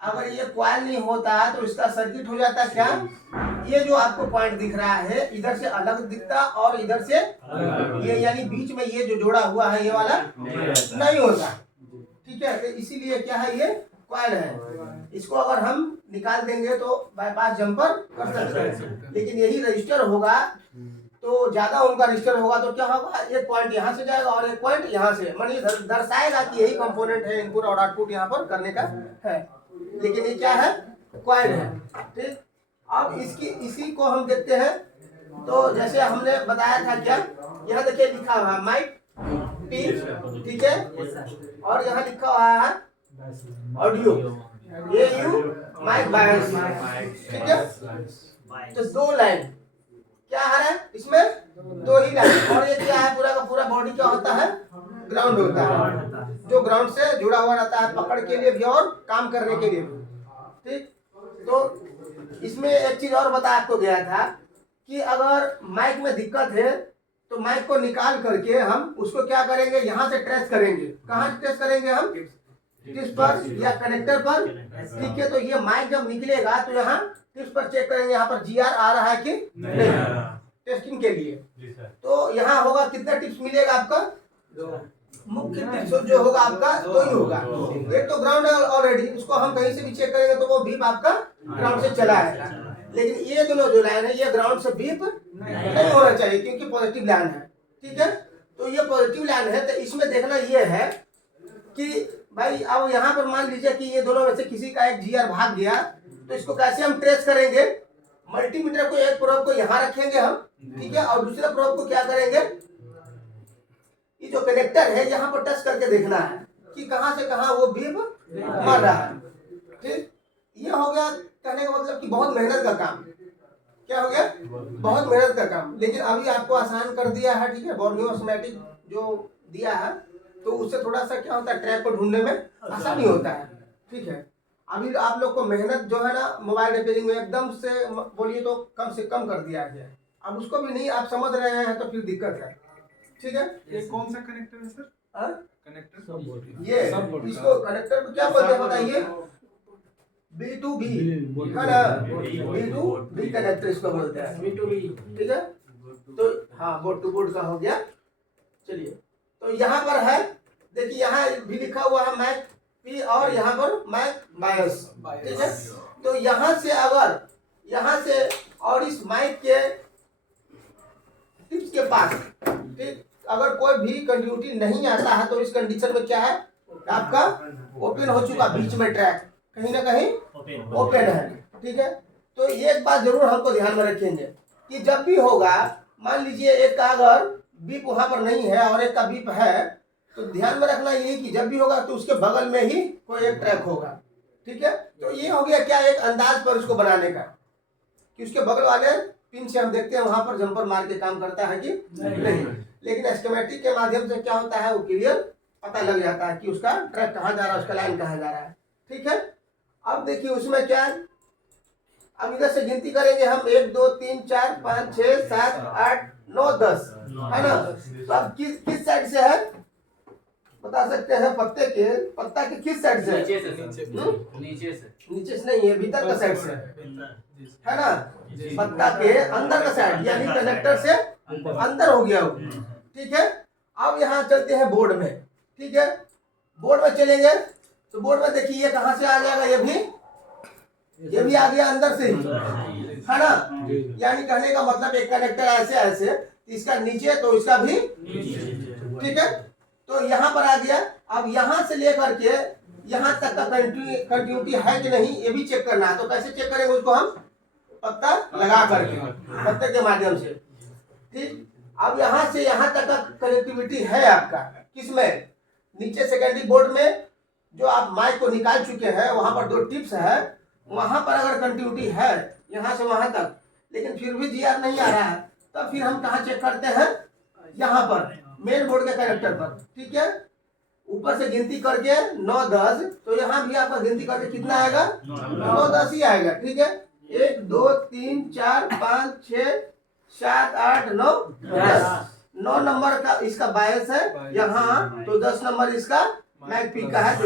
अगर ये कॉइल नहीं होता तो इसका सर्किट हो जाता क्या, ये जो आपको पॉइंट दिख रहा है इधर से अलग दिखता और इधर से ये, यानी बीच में ये जो जोड़ा हुआ है ये वाला नहीं होता। ठीक है, तो इसीलिए क्या है, ये कॉइल है। इसको अगर हम निकाल देंगे तो बाईपास जंपर कर सकते हैं, लेकिन यही रजिस्टर होगा तो ज्यादा उनका रजिस्टर होगा तो क्या होगा, एक पॉइंट यहाँ से जाएगा और एक पॉइंट यहाँ से, मानिए दर्शाएगा कि यही कंपोनेंट है, इनपुट और आउटपुट यहाँ पर करने का है। लेकिन ये क्या है, कॉइल है। ठीक, अब इसी को हम देखते हैं। तो जैसे हमने बताया था क्या, यहाँ देखिए लिखा हुआ है माइक टी, ठीक है, और यहाँ लिखा हुआ है ऑडियो, ये यू माइक बायस, ठीक है। तो दो लाइन क्या है इसमें, दो ही लाइन, और ये क्या है, पूरा का पूरा बॉडी क्या होता है, ग्राउंड होता है, जो ग्राउंड से जुड़ा हुआ रहता है पकड़ के लिए भी और काम करने के लिए भी। ठीक, तो इसमें एक चीज और बता आपको गया था कि अगर माइक में दिक्कत है तो माइक को निकाल करके हम उसको क्या करेंगे, यहाँ से ट्रेस करेंगे। कहाँ ट्रेस करेंगे हम, टिप्स पर या कनेक्टर पर। ठीक है, तो ये माइक जब निकलेगा तो यहाँ टिप्स पर चेक करेंगे, यहाँ पर जीआर आ रहा है कि नहीं, टेस्टिंग के लिए। तो यहाँ होगा कितना टिप्स मिलेगा आपका, मुख्य टिप्स जो होगा आपका दो ही होगा। एक तो ग्राउंड है ऑलरेडी, उसको हम कहीं से भी चेक करेंगे तो वो बीप आपका ग्राउंड से चला आएगा। लेकिन ये दोनों जो लाइन है ये ग्राउंड से बीप नहीं होना चाहिए क्योंकि पॉजिटिव लाइन है। ठीक है, तो ये पॉजिटिव लाइन है, तो इसमें देखना ये है कि भाई अब यहाँ पर मान लीजिए कि ये दोनों में से किसी का एक जीआर भाग गया, तो इसको कैसे हम ट्रेस करेंगे, मल्टीमीटर को एक प्रोब को यहाँ रखेंगे हम, ठीक है, और दूसरे प्रोब को क्या करेंगे, ये जो कनेक्टर है यहाँ पर टच करके देखना है कि कहाँ से कहाँ वो बीप मर रहा है। ठीक, ये हो गया कहने का मतलब कि बहुत मेहनत का काम। क्या हो गया, बहुत मेहनत का काम, लेकिन अभी आपको आसान कर दिया है। ठीक है, बोर्नियो स्कीमेटिक जो दिया है तो उससे थोड़ा सा क्या होता है, ट्रैक को ढूंढने में आसानी होता है। ठीक है, अभी आप लोग को मेहनत जो है ना मोबाइल रिपेयरिंग में एकदम से बोलिए तो कम से कम कर दिया गया। अब उसको भी नहीं आप समझ रहे हैं तो फिर दिक्कत है। ठीक है, ये कौन सा कनेक्टर है सर, कनेक्टर ये इसको कनेक्टर को क्या बोलते हैं बताइए, B2B है ना, B2B कनेक्टर इसको बोलते हैं, B2B। ठीक है, तो हाँ बोर्ड टू बोर्ड का हो गया। चलिए, तो यहाँ पर है, देखिए यहाँ भी लिखा हुआ है मैक पी और यहाँ पर मैक बायस। ठीक है, तो यहाँ से अगर यहाँ से और इस माइक के टिप्स के पास, ठीक, अगर कोई भी कंटिन्यूटी नहीं आता है तो इस कंडीशन में क्या है, आपका ओपन हो चुका, बीच में ट्रैक कहीं ना कहीं ओपन है। ठीक है, तो ये एक बात जरूर हमको ध्यान में रखेंगे कि जब भी होगा, मान लीजिए एक का अगर बीप वहां पर नहीं है और एक का बीप है, तो ध्यान में रखना ये कि जब भी होगा तो उसके बगल में ही कोई एक ट्रैक होगा। ठीक है, तो ये हो गया क्या, एक अंदाज पर उसको बनाने का कि उसके बगल वाले पिन से हम देखते हैं वहां पर जंपर मार के काम करता है कि नहीं। लेकिन स्कीमेटिक के माध्यम से क्या होता है, वो क्लियर पता लग जाता है कि उसका ट्रैक कहाँ जा रहा है, उसका लाइन कहाँ जा रहा है। ठीक है, अब देखिए उसमें क्या है, अब इधर से गिनती करेंगे हम 1 2 3 4 5 6 7 8 9 10 है ना। तो अब किस साइड से है बता सकते हैं, पत्ता के किस साइड से, नीचे से नहीं है, भीतर का साइड से है ना, पत्ता के अंदर का साइड, यानी कनेक्टर से अंदर हो गया वो। ठीक है, अब यहाँ चलते हैं बोर्ड में। ठीक है, बोर्ड में चलेंगे तो बोर्ड में देखिए ये कहाँ से आ जाएगा, ये भी आ गया अंदर से ही है ना। यानी कहने का मतलब एक कनेक्टर ऐसे इसका नीचे तो इसका भी, ठीक है, तो यहाँ पर आ गया। अब यहाँ से लेकर के यहाँ तक का कंटिन्यूटी है कि नहीं ये भी चेक करना है। तो कैसे चेक करेंगे उसको, हम पत्ता लगा करके, पत्ते के माध्यम से। ठीक, अब यहाँ से यहाँ तक का कनेक्टिविटी है आपका किसमें, नीचे सेकेंडरी बोर्ड में जो आप माइक को निकाल चुके हैं वहां पर 2 टिप्स है, वहां पर अगर कंटिन्यूटी है यहाँ से वहां तक, लेकिन फिर भी जीआर नहीं आ रहा है, तब फिर हम कहाँ चेक करते हैं, यहाँ पर मेन बोर्ड के कनेक्टर पर। ठीक है, ऊपर से गिनती करके 9 10, तो यहाँ भी आपका गिनती करके कितना आएगा, 9 10 ही आएगा। ठीक है, 1 2 3 4 5 6 7 8 9 10, 9 नंबर का इसका बायस है यहाँ, तो 10 नंबर इसका मैक पी का है।